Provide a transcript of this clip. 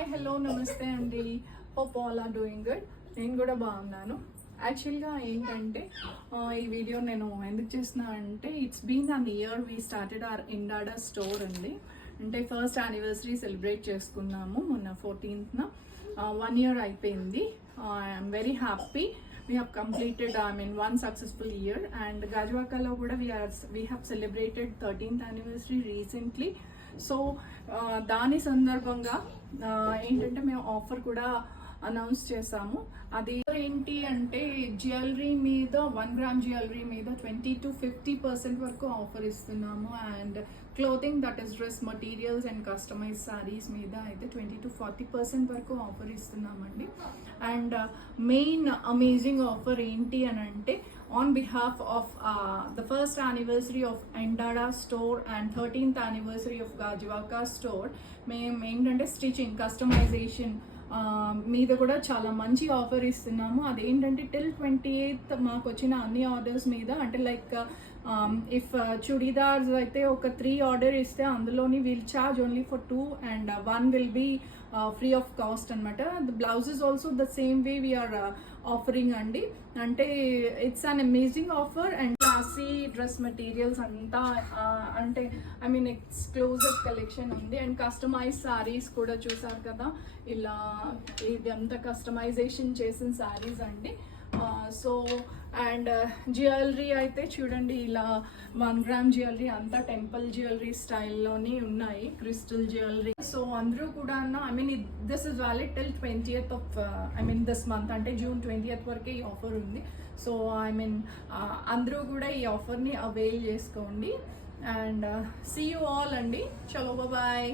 Hi hello నమస్తే అండి. Hope all are doing good. నేను కూడా బాగున్నాను. యాక్చువల్గా ఏంటంటే ఈ వీడియో నేను ఎందుకు చేస్తున్నా అంటే it's been an year we started our ఇండాడా స్టోర్ అండి. అంటే ఫస్ట్ యానివర్సరీ సెలబ్రేట్ చేసుకున్నాము మొన్న 14th. 1 year అయిపోయింది. I'm very happy. We have completed one successful year, and Gajwakalo kuda we have celebrated 13th anniversary recently. So దాని సందర్భంగా ఏంటంటే మేము ఆఫర్ కూడా అనౌన్స్ చేసాము. అది ఏంటి అంటే జ్యువెలరీ మీద 1 gram జ్యువెలరీ మీద 20 to 50% వరకు ఆఫర్ ఇస్తున్నాము. And clothing that is dress materials and customise saris మీద అయితే 20 to 40% వరకు ఆఫర్ ఇస్తున్నామండి. అండ్ మెయిన్ అమేజింగ్ ఆఫర్ ఏంటి అని అంటే on behalf of the first anniversary of Endada store and 13th anniversary of Gajwaka store, మేము ఏంటంటే స్టిచింగ్ కస్టమైజేషన్ మీద కూడా చాలా మంచి ఆఫర్ ఇస్తున్నాము. అదేంటంటే till 28th మాకు వచ్చిన అన్ని ఆర్డర్స్ మీద అంటే లైక్ ఇఫ్ చుడీదార్స్ అయితే ఒక 3 ఆర్డర్ ఇస్తే అందులోని will charge only for 2 and 1 will be free of cost అనమాట. The blouses also the same way we're offering అండి. అంటే it's an amazing offer and classy dress materials అంతా అంటే ఎక్స్క్లూజివ్ కలెక్షన్ ఉంది. అండ్ కస్టమైజ్ సారీస్ కూడా చూసారు కదా, ఇలా ఇదంతా కస్టమైజేషన్ చేసిన సారీస్ అండి. సో అండ్ జ్యువెలరీ అయితే చూడండి, ఇలా 1 gram జ్యువెలరీ అంతా టెంపుల్ జ్యువెలరీ స్టైల్లోని ఉన్నాయి, క్రిస్టల్ జ్యువెలరీ. సో అందరూ కూడా this is valid till 20th of this month, అంటే June 20th వరకే ఈ ఆఫర్ ఉంది. సో అందరూ కూడా ఈ ఆఫర్ని అవైల్ చేసుకోండి. అండ్ సీ యూ ఆల్ అండి. చలో బాయ్.